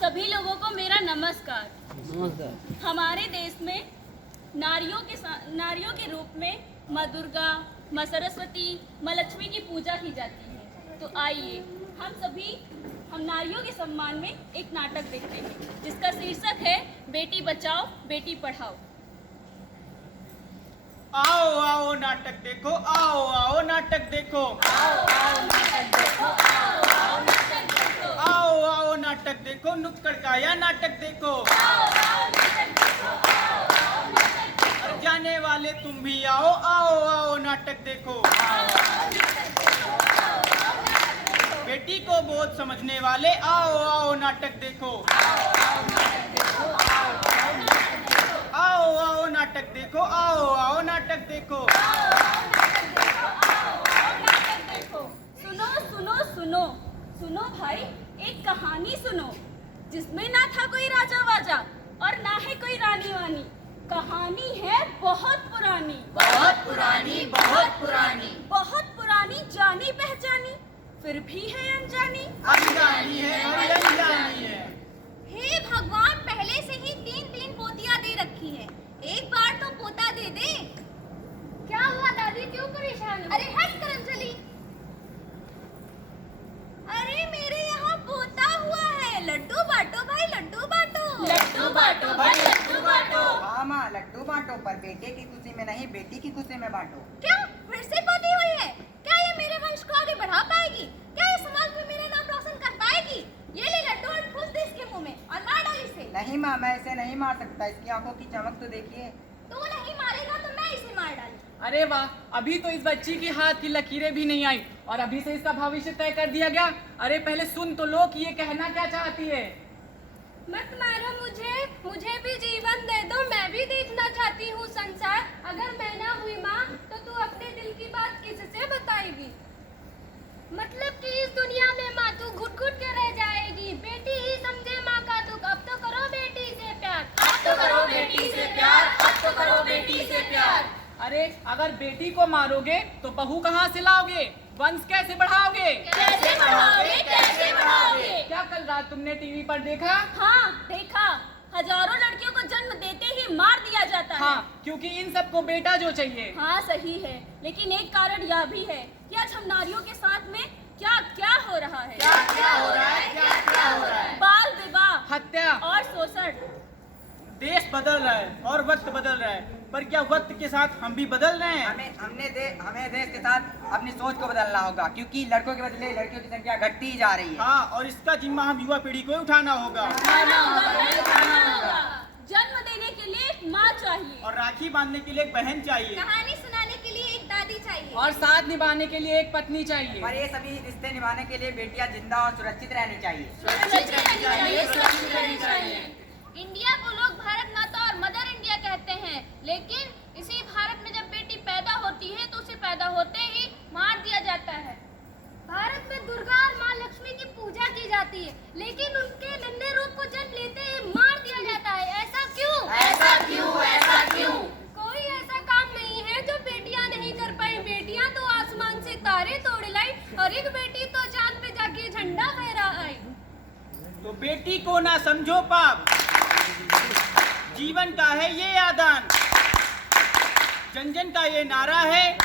सभी लोगों को मेरा नमस्कार। हमारे देश में नारियों के रूप में माँ दुर्गा, माँ सरस्वती, माँ लक्ष्मी की पूजा की जाती है। तो आइए हम नारियों के सम्मान में एक नाटक देखते हैं जिसका शीर्षक है बेटी बचाओ बेटी पढ़ाओ। आओ आओ नाटक देखो, आओ आओ नाटक देखो, आओ आओ नाटक देखो, आओ आओ नाटक देखो, आओ आओ नाटक देखो, नुक्कड़ काया नाटक देखो, आओ आओ नाटक देखो, आओ आओ नाटक देखो। और जाने वाले तुम भी आओ, आओ आओ नाटक देखो। बेटी को बहुत समझने वाले आओ आओ नाटक देखो, आओ आओ नाटक देखो, आओ आओ नाटक देखो। सुनो सुनो सुनो सुनो भाई, एक कहानी सुनो जिसमें ना था कोई राजा वाजा और ना है कोई रानी वानी। कहानी है बहुत पुरानी, बहुत पुरानी, बहुत पुरानी, बहुत पुरानी, जानी पहचानी, फिर भी है अनजानी। अनजानी है और अनजानी है। हे भगवान, पहले से ही 3-3 पोतियां दे रखी है, एक बार तो पोता दे दे। क्या हुआ दादी, क्यों परेशान हो? अरे हट कर अंजलि। अरे मेरे यहाँ पोता हुआ है, लड्डू बांटो भाई, लड्डू बांटो। लड्डू बांटो भाई, लड्डू बांटो। हाँ माँ, लड्डू बांटो, पर बेटे की खुशी में नहीं, बेटी की खुशी में बांटो। क्या फिर से पोती हुई है? क्या ये मेरे वंश को आगे बढ़ा पाएगी? क्या ये समाज में मेरा नाम रोशन कर पाएगी? ये ले लड्डू और ठूस दे इसके मुंह में और मार डाल इसे। नहीं माँ, मैं इसे नहीं मार सकता, इसकी आंखों की चमक तो देखिए। तू नहीं मारेगा तो मैं इसे मार डालूं। अरे वाह, अभी तो इस बच्ची की हाथ की लकीरें भी नहीं आई और अभी से इसका भविष्य तय कर दिया गया। अरे पहले सुन तो लो कि ये कहना क्या चाहती है। मत मारो मुझे भी जीवन दे दो, मैं भी देखना चाहती हूँ संसार। अगर मैं ना हुई माँ तो तू अपने दिल की बात किससे बताएगी? मतलब कि इस दुनिया में माँ तू घुट घुट के रह जाएगी। बेटी ही समझे माँ का दुख, अब तो करो बेटी से प्यार, अब तो करो बेटी से प्यार, अब तो करो बेटी से प्यार। अरे अगर बेटी को मारोगे तो बहू कहाँ से लाओगे? वंश कैसे बढ़ाओगे? कैसे बढ़ाओगे, कैसे बढ़ाओगे? क्या कल रात तुमने टीवी पर देखा? हाँ देखा, हजारों लड़कियों को जन्म देते ही मार दिया जाता है। हाँ, क्योंकि इन सबको बेटा जो चाहिए। हाँ सही है, लेकिन एक कारण यह भी है कि आज हम नारियों के साथ में क्या क्या हो रहा है। क्या क्या हो रहा है, क्या क्या हो रहा है? बाल विवाह, हत्या और शोषण। देश बदल रहा है और वक्त बदल रहा है, पर क्या वक्त के साथ हम भी बदल रहे हैं? हमें देश के साथ अपनी सोच को बदलना होगा, क्योंकि लड़कों के बदले लड़कियों की संख्या घटती ही जा रही है। हाँ, और इसका जिम्मा हम युवा पीढ़ी को ही उठाना होगा। जन्म देने के लिए एक माँ चाहिए और राखी बांधने के लिए एक बहन चाहिए। कहानी सुनाने के लिए एक दादी चाहिए और साथ निभाने के लिए एक पत्नी चाहिए। पर ये सभी रिश्ते निभाने के लिए बेटियां जिंदा और सुरक्षित रहनी चाहिए। सुरक्षित रहनी चाहिए। इंडिया को लोग भारत माता और मदर इंडिया कहते हैं, लेकिन इसी भारत में जब बेटी पैदा होती है तो उसे पैदा होते ही मार दिया जाता है। भारत में दुर्गा और माँ लक्ष्मी की पूजा की जाती है, लेकिन उनके नन्हे रूप को जन्म लेते ही मार दिया जाता है। ऐसा क्यों? ऐसा क्यों, ऐसा क्यों? कोई ऐसा काम नहीं है जो बेटियां नहीं कर पाई। बेटियां तो आसमान से तारे तोड़ लाई और एक बेटी तो चांद पे जाके झंडा फहरा आई। तो बेटी को ना समझो पाप, जीवन का है ये आदान, जन जन का ये नारा है,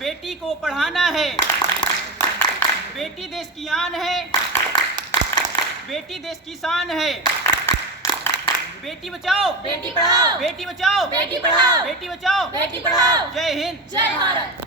बेटी को पढ़ाना है। बेटी देश की आन है, बेटी देश की शान है। बेटी बचाओ, बेटी पढ़ाओ, बेटी बचाओ, बेटी पढ़ाओ, बेटी बचाओ, बेटी पढ़ाओ। जय हिंद, जय भारत।